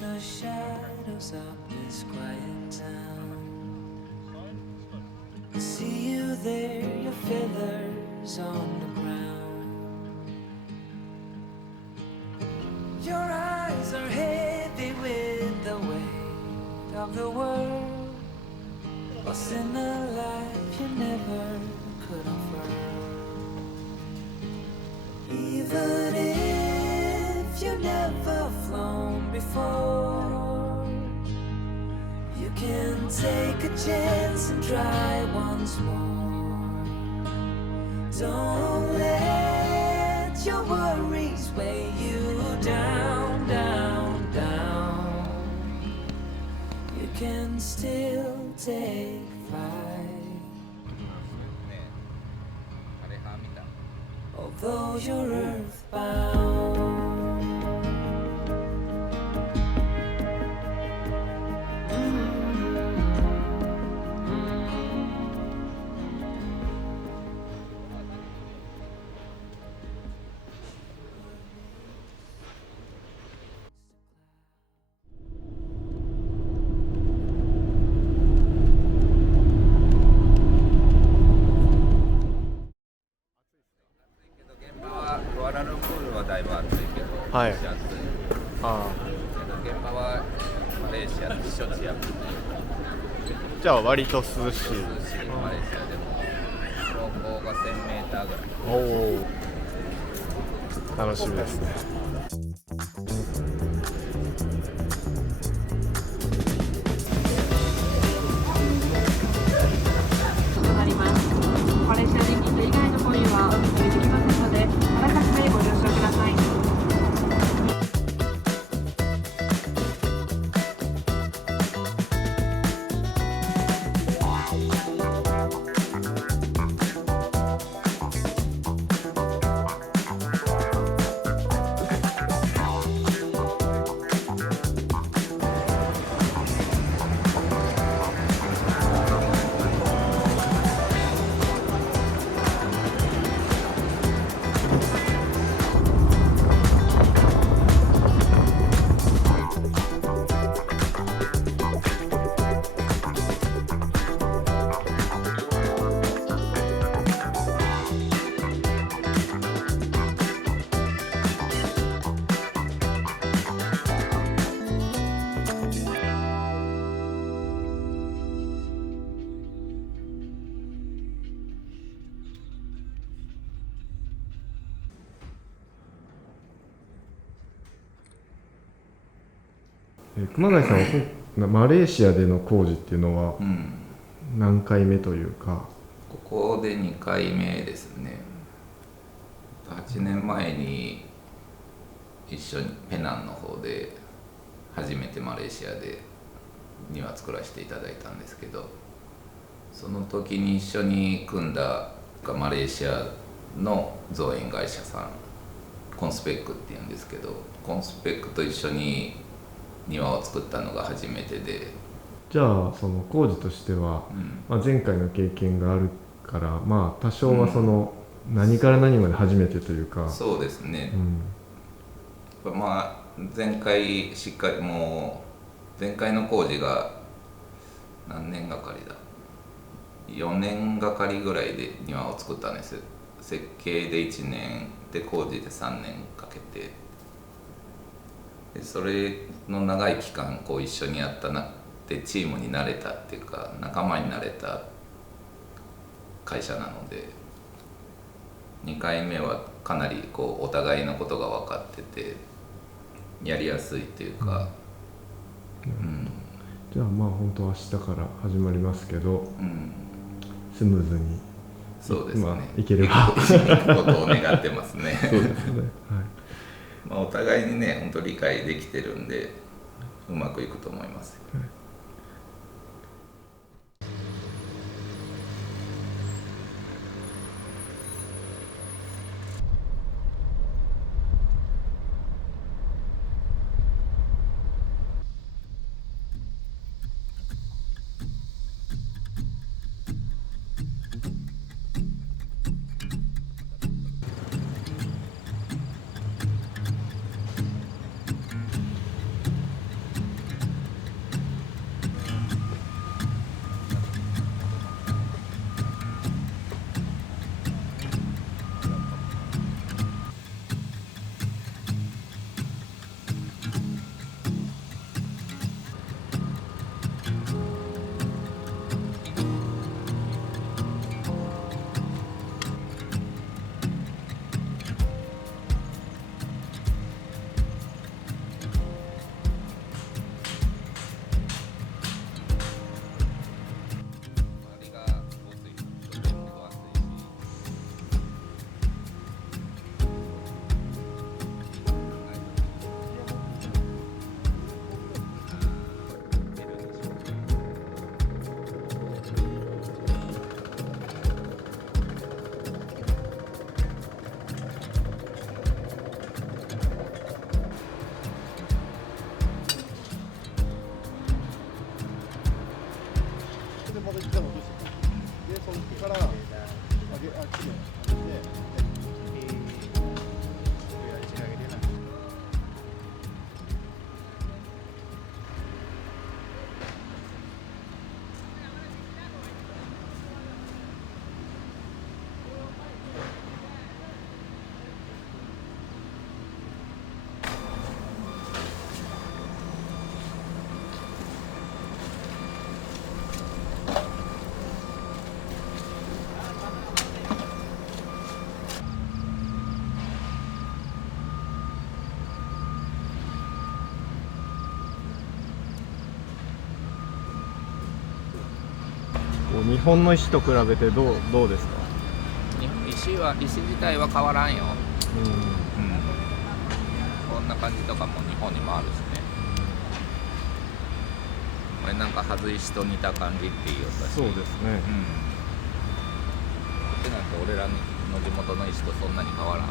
the shadows of this quiet town. I see you there, your feathers on the ground. Your eyes are heavy with the weight of the world, lost in a life you never could unfurl. Even if you've never flown before, you can take a chance and try once more. Don't let your worries weigh you down, down, down. You can still take flight, although you're earthbound.クアラルンプールはだいぶ暑いけど、はい蒸し暑い。あ現場はマレーシアと避暑地やもんね。じゃあ割と涼しい。涼しいマレーシアでも標高が1000メーターぐらい。おお、楽しみですね。なります。マレーシア電機以外のご利用はお受けできませんので、あらかじめご了承ください。熊谷さんはマレーシアでの工事っていうのはうん。何回目というか。ここで2回目ですね。8年前に一緒にペナンの方で初めてマレーシアで庭作らせていただいたんですけど、その時に一緒に組んだマレーシアの造園会社さん、コンスペックっていうんですけど、コンスペックと一緒に庭を作ったのが初めてで、じゃあその工事としては、前回の経験があるから、多少はその、何から何まで初めてというか。そうですね、前回しっかりもう前回の工事が何年がかりだ、4年がかりぐらいで庭を作ったんです。設計で1年で工事で3年かけて、でそれの長い期間こう一緒にやったなってチームになれたっていうか仲間になれた会社なので、2回目はかなりこうお互いのことが分かっててやりやすいっていうか、じゃあ本当明日から始まりますけど、スムーズにそうですね、いければいくことを願ってますね。そうですね、お互いにね本当理解できてるんでうまくいくと思います。日本の石と比べてどうですか？石自体は変わらんよ。うんこんな感じとかも日本にもあるしね。これなんかはず石と似た感じって言いよったし。そうですね。こっちなんて俺らの地元の石とそんなに変わらん。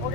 こ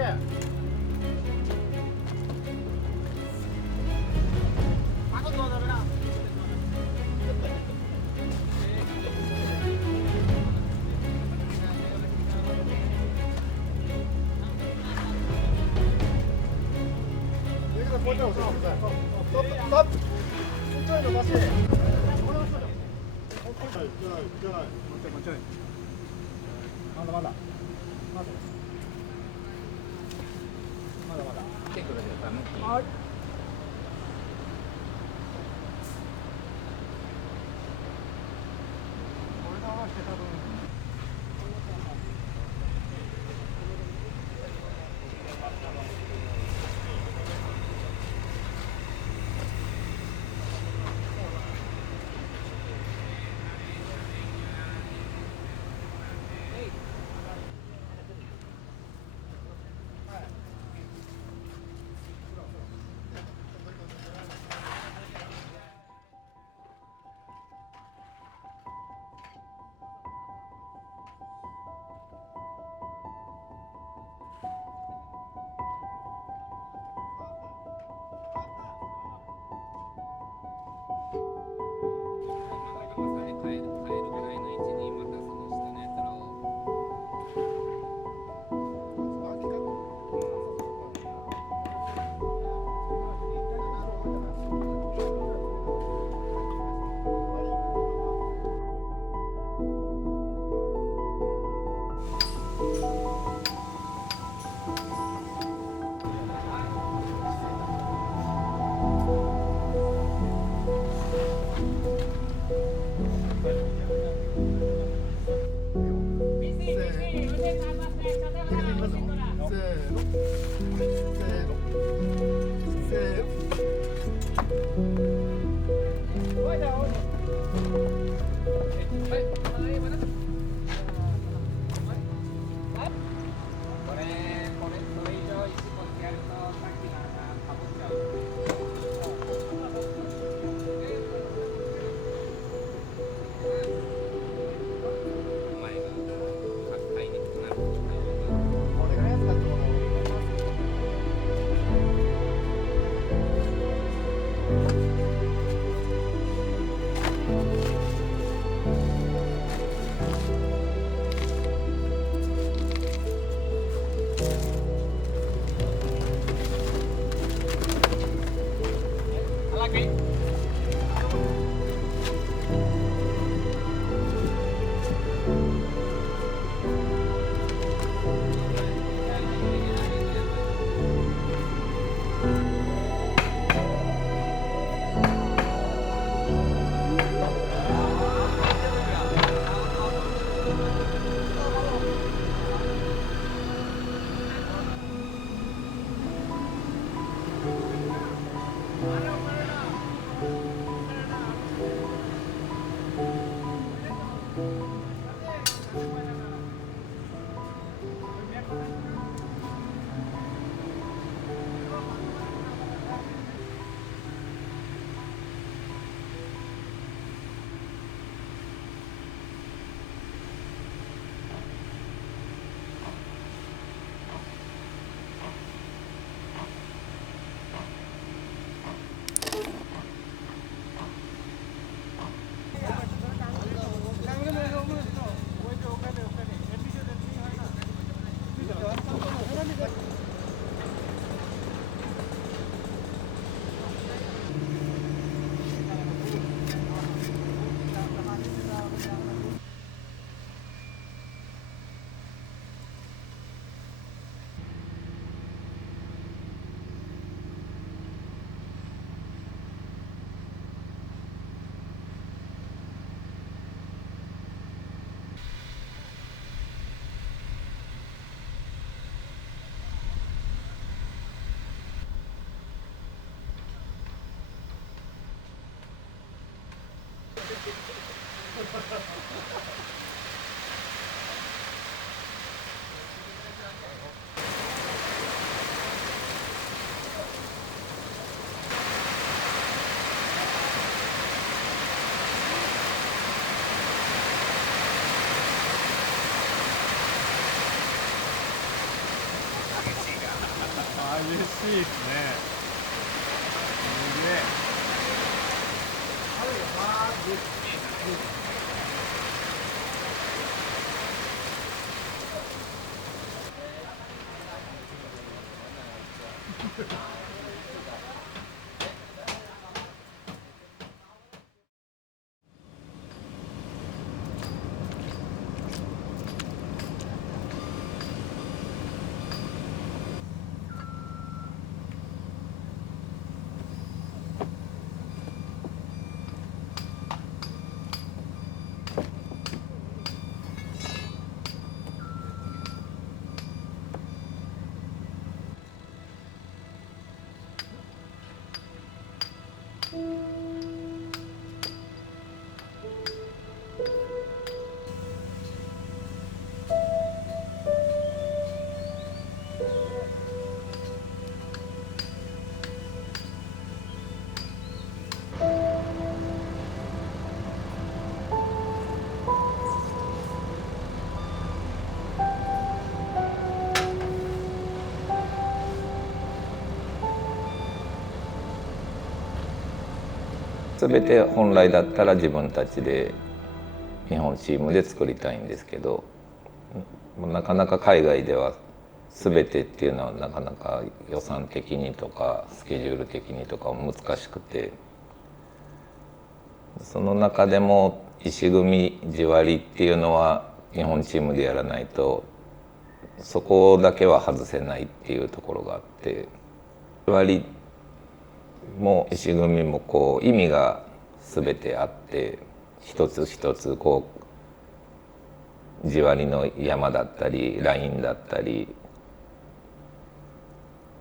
嬉しいですね。すげえ。全て本来だったら自分たちで日本チームで作りたいんですけど、なかなか海外では全てっていうのはなかなか予算的にとかスケジュール的にとか難しくて、その中でも石組み地割りっていうのは日本チームでやらないとそこだけは外せないっていうところがあって、地割りも石組みもこう意味が全てあって、一つ一つこう地割りの山だったりラインだったり、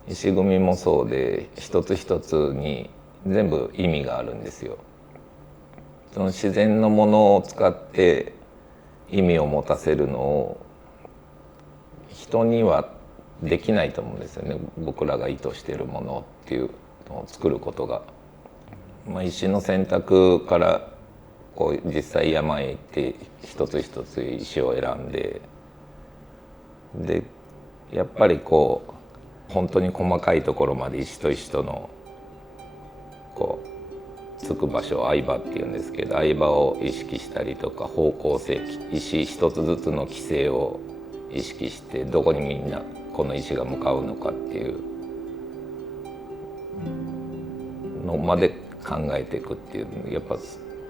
石組みもそうで一つ一つに全部意味があるんですよ。その自然のものを使って意味を持たせるのを人にはできないと思うんですよね。僕らが意図しているものっていうのを作ることが、石の選択からこう実際山へ行って一つ一つ石を選んで、でやっぱりこう本当に細かいところまで石と石とのこうつく場所を相場っていうんですけど、相場を意識したりとか、方向性、石一つずつの規制を意識してどこにみんなこの石が向かうのかっていうのまで考えていくっていう、やっぱ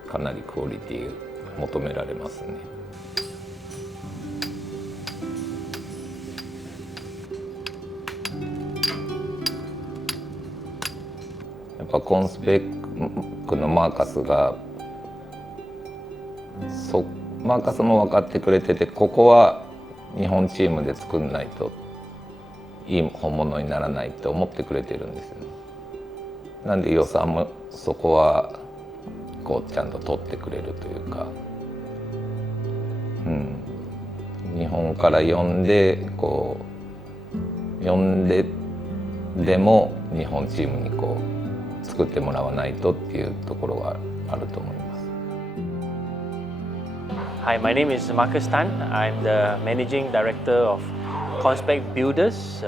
かなりクオリティ求められますね。やっぱコンスペックのマーカスがマーカスも分かってくれてて、ここは日本チームで作んないといい本物にならないって思ってくれてるんですよね。なんで予算もそこはこうちゃんと取ってくれるというか、日本から呼んででも日本チームにこう作ってもらわないとっていうところがあると思います。Hi, my name is Marcus Tan. I'm the Managing Director of Conspec Builders.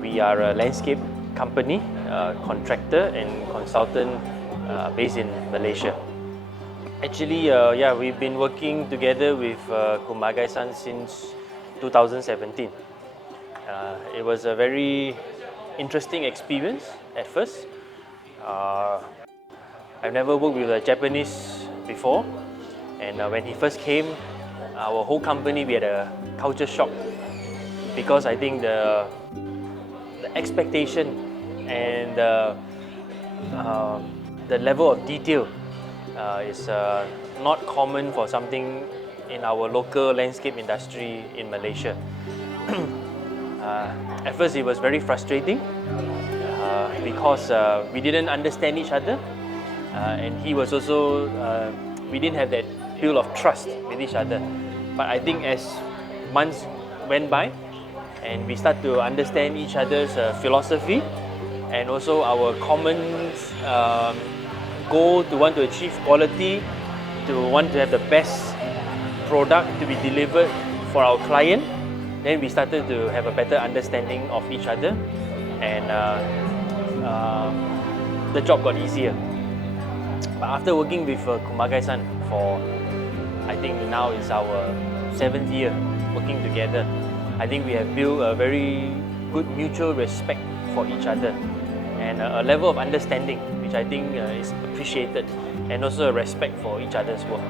We are a landscape company, contractor and consultant based in Malaysia. Actually, we've been working together with Kumagai-san since 2017. It was a very interesting experience at first. I've never worked with a Japanese before, and when he first came, our whole company, we had a culture shock, because I think the expectation and the level of detail is not common for something in our local landscape industry in Malaysia. At first it was very frustrating because we didn't understand each other, and he was also we didn't have that feel of trust with each other. But I think as months went by and we start to understand each other's philosophy and also our common goal to want to achieve quality, to want to have the best product to be delivered for our client, then we started to have a better understanding of each other, and the job got easier. But after working with Kumagai-san for, I think now is our 7th year working together, I think we have built a very good mutual respect for each other and a level of understanding which I think is appreciated, and also a respect for each other's work.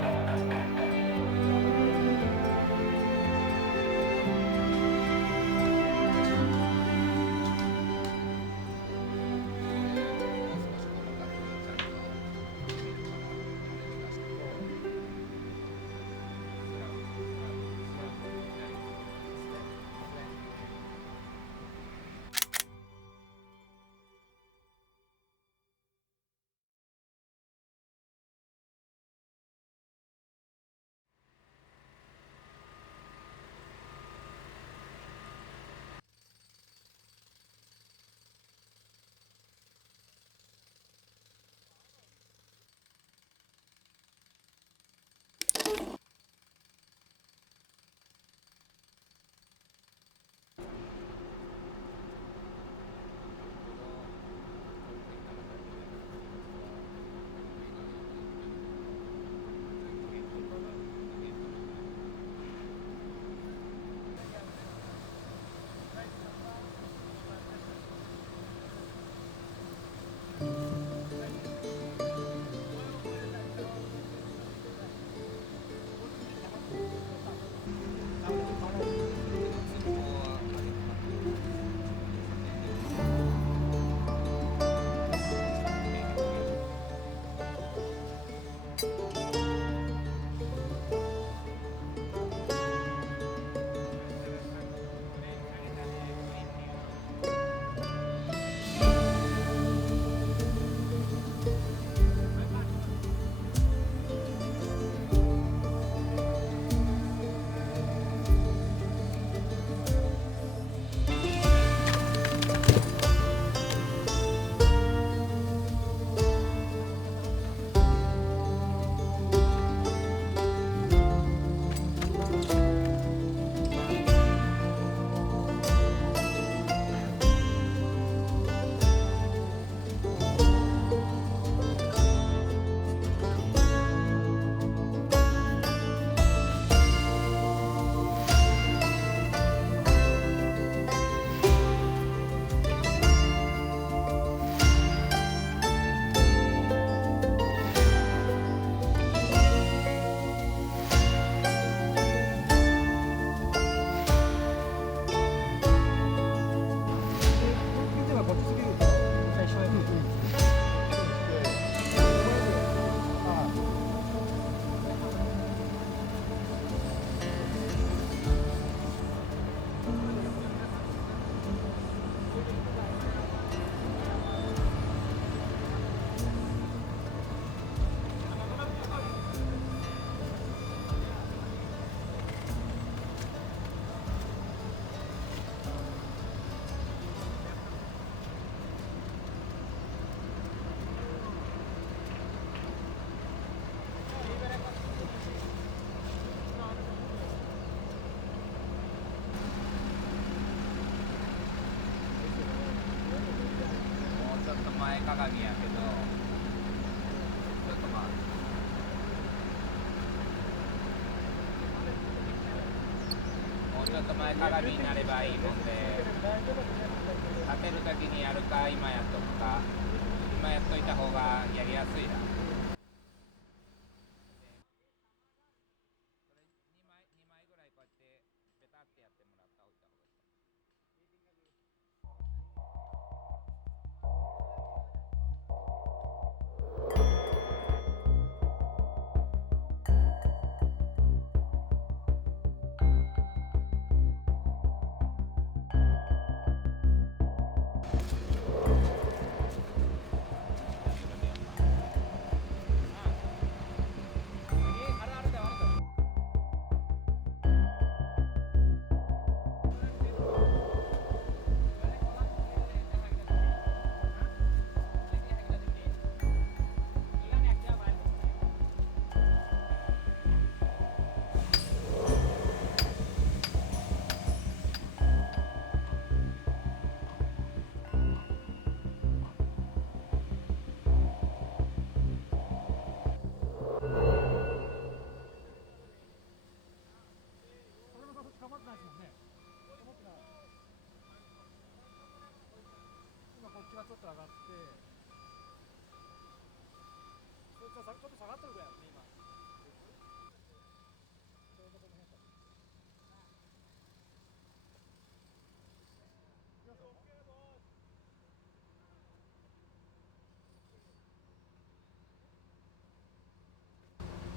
鏡やけど、ちょっとまあもうちょっと前鏡になればいいもんで、立てるときにやるか今やっとくか、今やっといた方がやりやすいな。ちょっと上がってそいつはちょっと下がってるぐらいだね今ちょうどこの辺かいきますよ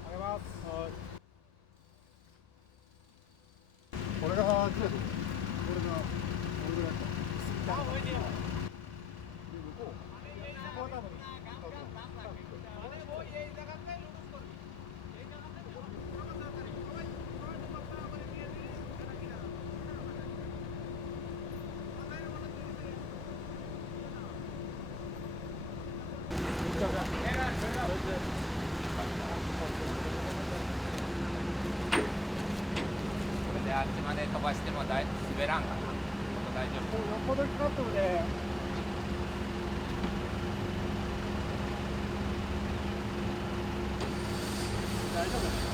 上げます。はい。これがずれてる。これがやった。あ、置いてよ。で、向こう。向こうは多分。これであっちまで飛ばしても滑らんかな。大丈夫。よっぽどかかってもね。大丈夫。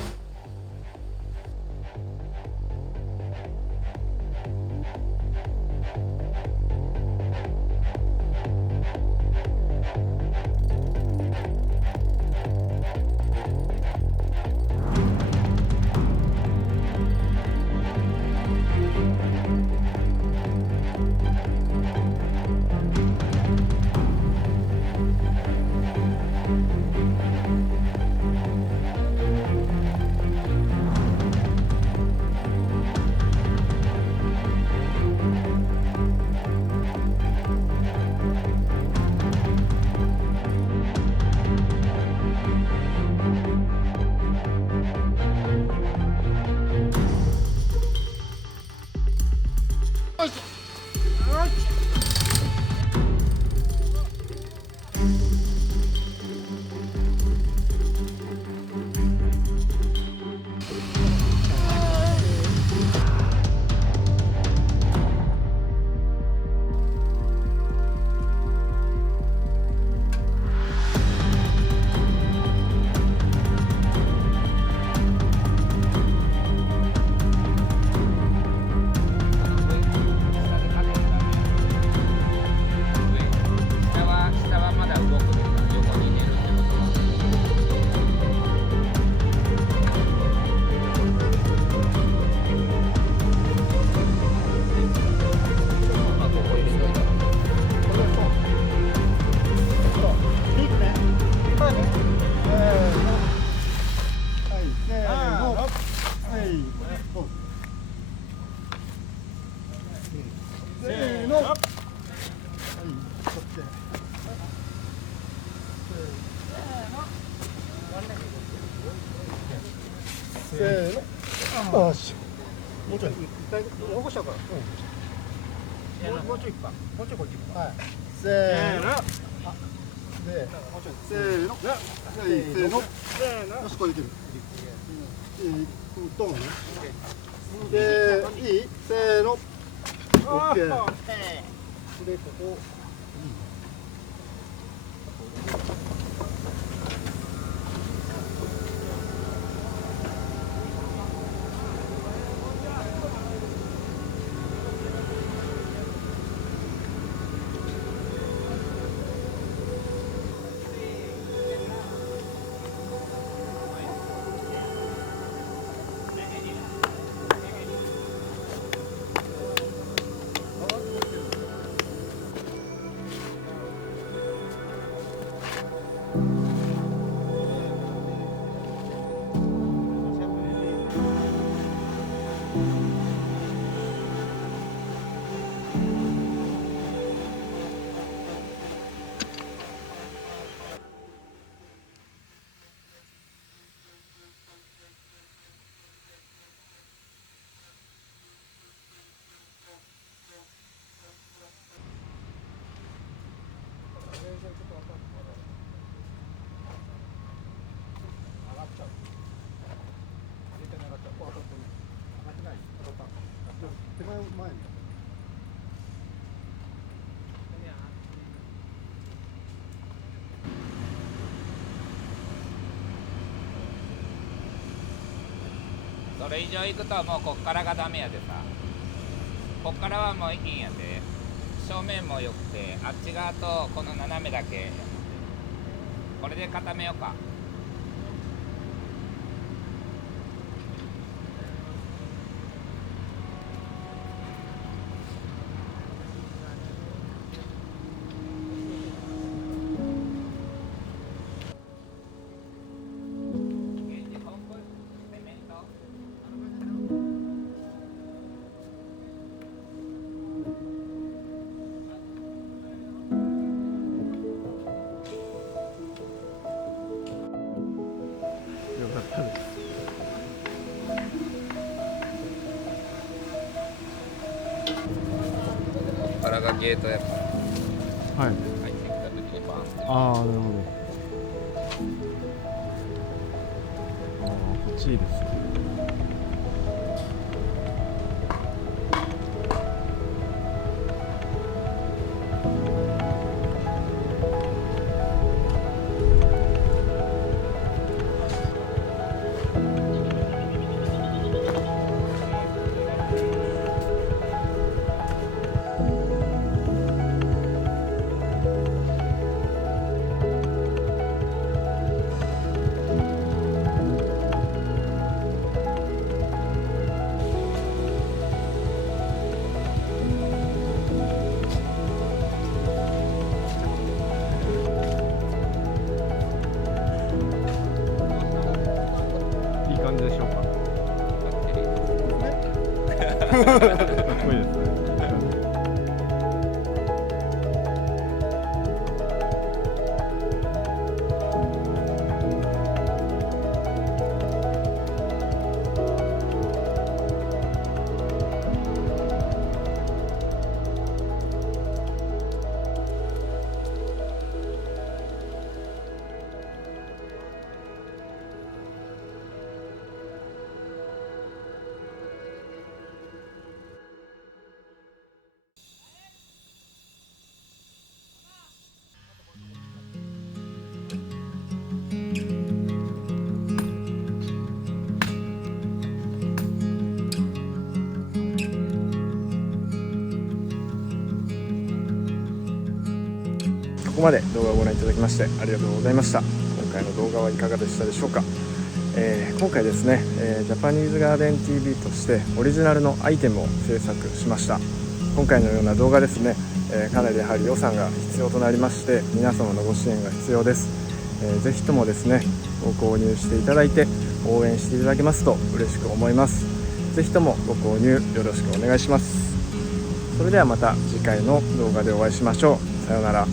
せーの。よし。もうちょい。一回起こしちゃうから。もうちょいか。もうちょいこっち行く。はい。せーの。で、せーの。せーの。よし、これいける。ドンね。で、いい？せーの。オッケー。で、ここ。手前前に。それ以上行くともうこっからがダメやでさ。こっからはもういいんやで。正正面も良くて、あっち側とこの斜めだけこれで固めようか。よかったです。ここからがゲートやからはい。入ってきた時にバーンって。ああ、なるほど。ああ、こっちいいですね。いい感じでしょうか。かっこいいですね。ここまで動画をご覧いただきましてありがとうございました。今回の動画はいかがでしたでしょうか。今回ですね、ジャパニーズガーデン TV としてオリジナルのアイテムを制作しました。今回のような動画ですね、かなりやはり予算が必要となりまして、皆様のご支援が必要です。ぜひともですね、ご購入していただいて応援していただけますと嬉しく思います。ぜひともご購入よろしくお願いします。それではまた次回の動画でお会いしましょう。さようなら。